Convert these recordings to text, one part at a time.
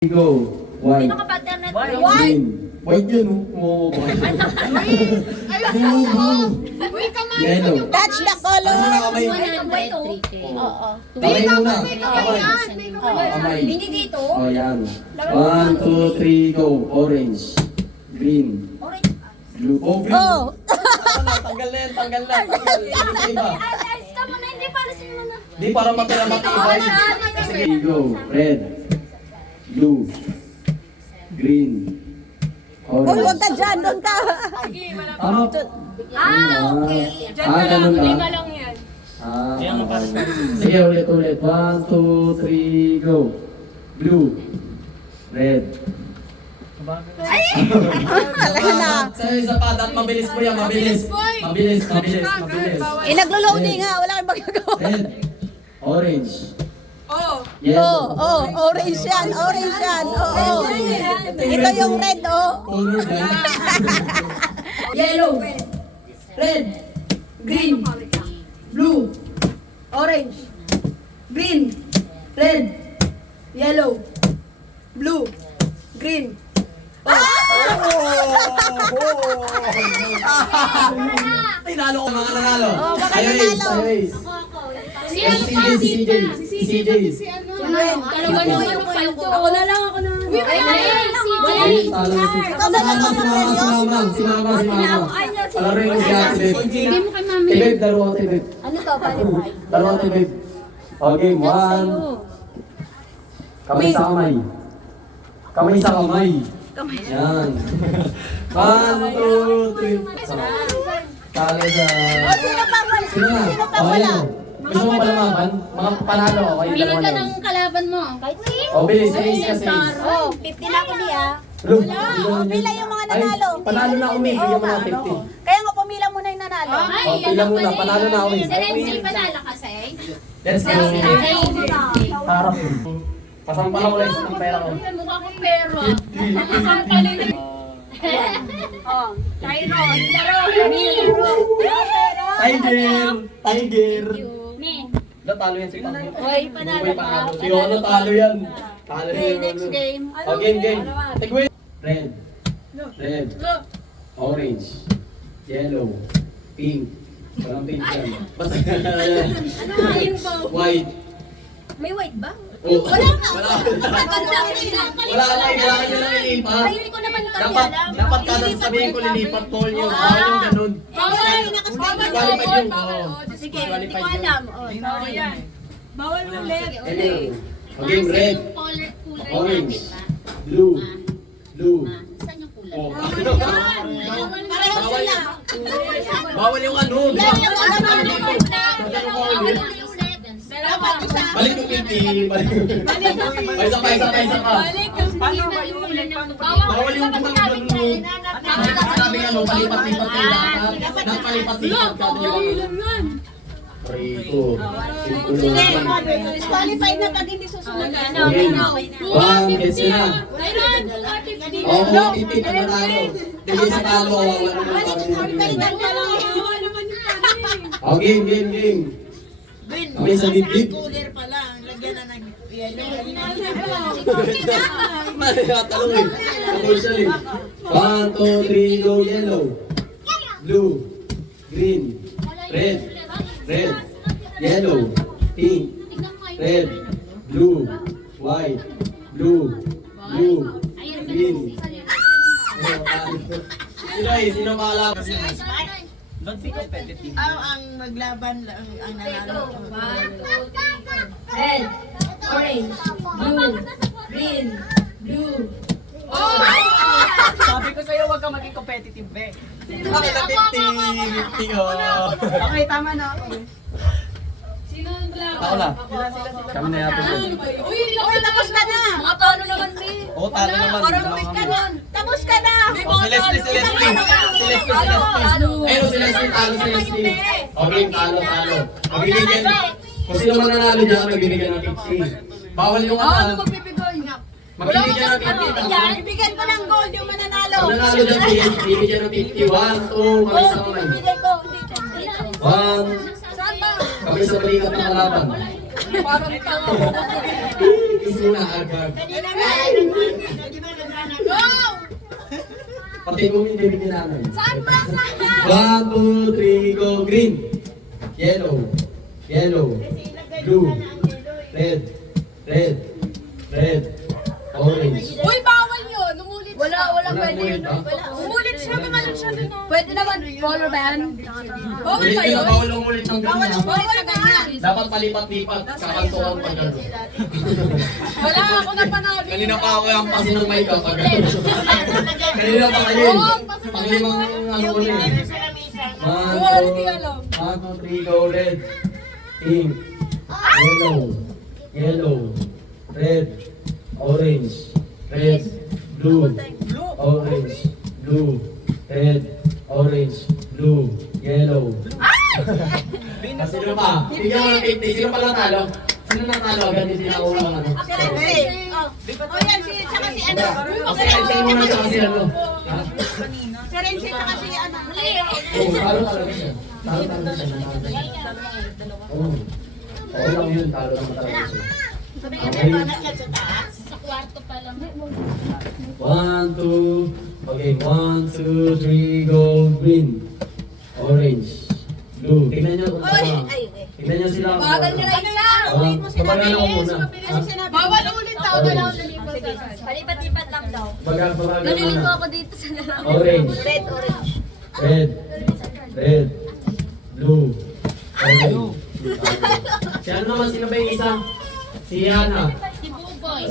Go. White. Sino ka partner na? Green. White yun. Oo. Yellow. Touch the color. Ano na kamay? Oo. Kamay muna. Kamay. Hindi dito. O yan. 1, 2, 3, go. Orange. Green. Orange. Blue. Oh, green. Oh. Tanggal na yan. Tanggal na. Iba. Ay, tama na. Hindi para sa mo na. Di para matira-matibay. Sige, go. Red. Blue. Green. Uy, Orange. huwag ka dyan. Doon ka. Tama. Okay. Ganun ba? Lima lang yan. Okay. Sige, ulit. 1, 2, 3, go. Blue. Red. Talaga na. Sa isa pa, dapat mabilis po yan, mabilis. Mabilis. Eh, naglo-loading nga. Wala kang magagawa. Red. Orange. Oh. Yellow. Orange yan. Oo. Ito yung red, oh. Color blind. Yellow, red, green, blue, orange, green, red, yellow, blue, green. Tinalo ko mga nanalo. Oh, baka Tayo nanalo. race. CJ. Dalawa na yung palto. Ako na lang, ako na. Si Mama. Alaro yung si Ate Babe. Hindi mo kay mami. Babe, daro Ate Babe. Ano to? Paano? Daro Ate Babe. Okay, 1. Kamay sa kamay. Kamay sa kamay. Yan. 1, 2, 3. Talo dyan. Oh, sino pa wala? Sino na? Sino pa Okay wala? na. Gusto mo palamaban? Mga panalo ako. Yung Pili dalawa ka na ng yun. kalaban mo. Kahit O, bilis. Race kasi. Oh, 50 na ako niya. Look. Oh, pila yung mga nanalo. Ay, panalo na ako, May. Bigyan mo na Oo, 50. Kaya nga pumila mo na yung nanalo. O, pila muna. Panalo na ako, eh. Si Renzi panalo kasi. Let's go. Harap. Pasampal ako lang ng pera ko. Mukha ko pero. Pasampalin. Tiger. Me. Talo yan si Pangyo. Hoy, panalo ka. Si Ono, talo yan. Talo yan. Next game. O, game. Tigwin. Red. Orange. Yellow. Pink. Walang pink yan. Basta Ano nga yung bow? white. May white ba? Oh, Wala nga. Wala na, kailangan nyo lang ilipat. Ay, hindi ko naman kasi Dapat, alam. dapat kada sabihin ko lilipat Paul yun. Bawal yung ganun. Bawal. Disqualified yung. Oo. Sige, hindi ko alam. Oh, sorry. Bawal ulit. Okay, okay, red, Cooler orange, natin ba? blue. Saan yung cooler? Oh. Pareho sila. Bawal yung ano. Balik yung pipi. Isa pa. Balik yung paano ba yung ulit? Bawal yung butang ganun. Sabi nga no, palipat-lipat kayo lahat. Nagpalipat-lipat ka. Rito. Sige, disqualified na pag hindi susunod. Okay. One, gets yun na. Oo, pipit ang nanalo. Dili sa talo. Oh, game. Kami sa dibdib. Talong eh. Talong siya eh. 1, 2, 3, go yellow. Blue. Green. Red. Yellow. Pink. Red. Blue. White. Blue. Green. Sino pala? Ang maglaban lang ang nanalo. Red, orange, blue, green, blue. Sabi ko sa'yo, huwag kang maging competitive, be. Bakit na 50? Oh. Okay, tama na ako. Ako na. Kami na yata po. Uy, tapos ka na. Mga paano naman, be? Oo, talo naman. Tapos ka na. Oh, si Leslie. Ayun, si Leslie, talo si Leslie. Okay, talo. Magbibigyan. Kung sino man nanalo dyan, magbibigyan ng 50. Bawal yung ano. Magbibigay nga. Magbibigyan ng 50. Bibigyan ko ng gold yung mananalo. Kung nanalo dyan, bibigyan ng 50. 1, 2, kami sa kamay. Bibigay ko. 1, kami sa balikat ng kalaban. Parang tao. practice muna agad. Kanina nga, di ba naghanap? Pati mo yung baby ni nanay. Saan ba? Saan ba? 1, 2, 3, go. Green. Yellow. Yellow. Blue. Red. Red. Red. Orange. Uy, bawal yun. Umulit siya. Wala pwede umulit, yun. ha? Umulit siya. Gumanon siya dun. Pwede naman. Color ba yan? Bawal Ulit ba yun, yun? bawal ang ulit ng Bawal ganyan. ang ulit sa ganyan. Dapat palipat-lipat. Kakantuan pa gano'n. Wala ako na panalo. Kanina pa ako yung pasin ng mic kapag kanina pa kayo. Panglimang ano ko na eh. Wala, hindi alam. 1, 2, 3, go. Red. Pink. Yellow. Yellow. Red. Orange. Red. Blue. Orange. Blue. Red. Orange. Blue. Yellow. Sino pa? Bigyan mo ng 50. Sino pa natalo? Sino natalo? Agad din sinakuha ng ano. O yan, tsaka si ano. Kasi ay muna sa kasi ano. Ha? Si Renzi, tsaka si ano. Oo, talo talaga siya. Talo talaga siya. Oo. Oo lang yun, talo naman talaga siya. Okay. Sa kwarto pa lang. 1, 2. Okay, 1, 2, 3, go. Green. Orange. Blue. Tignan nyo kung tama. Tignan nyo sila. Bagal nila isa. Babagan ako muna. Bawal ulit daw. Orange. Palipat-lipat lang daw. Babagan Nalilito muna. ako dito sa lalaki. Orange. Red, orange. Red. Red. Blue. Orange. Si ano naman, sino ba yung isa? Si Yana. Si Buboy.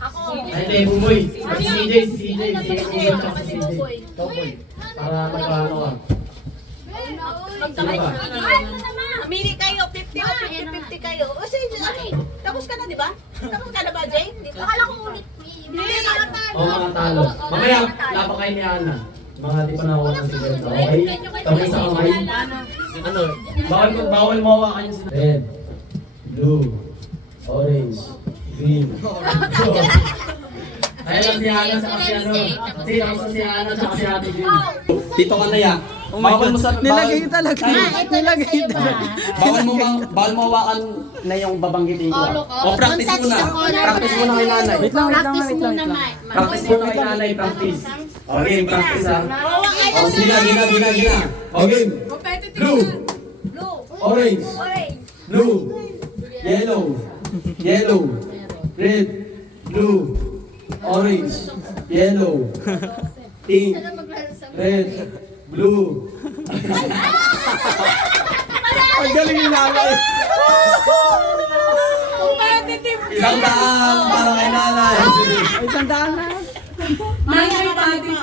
Ako. Ay, hindi, Buboy. Si CJ, si CJ. Si Buboy tsaka si CJ. Topoy. Para magkano ka. Sino ba? Mamili kayo, 50 o 50-50 kayo. O sige, tapos ka na, di ba? Tapos ka na ba, Jane? Akala ko ulit. O mga talo. Mamaya, lapa kayo ni Ana. Mga di pa nakuha ng sigurado. Okay? Kamay sa kamay. Ano? Bawal mawakan yung sinabi. Red. Blue. Orange. Green. Kaya lang si Ana sa kasi ano. Si Ana sa si Ate Green. Dito ka na ya. Bawal mo sa Nilagay talaga. Nilagay talaga. bawal mo hawakan na yung babanggitin ko. O practice muna. Practice muna kay nanay. Practice muna, Mike. Practice muna kay nanay, practice. Okay, practice ha. O, gina. Okay. Blue. Blue. Orange. Orange. Blue. Yellow. Yellow. Red. Blue. Orange. Yellow. Pink. Red. Blue. Ang galing ni nanay. Isang daan para kay nanay. Ay, tandaan na. Nanay, pati.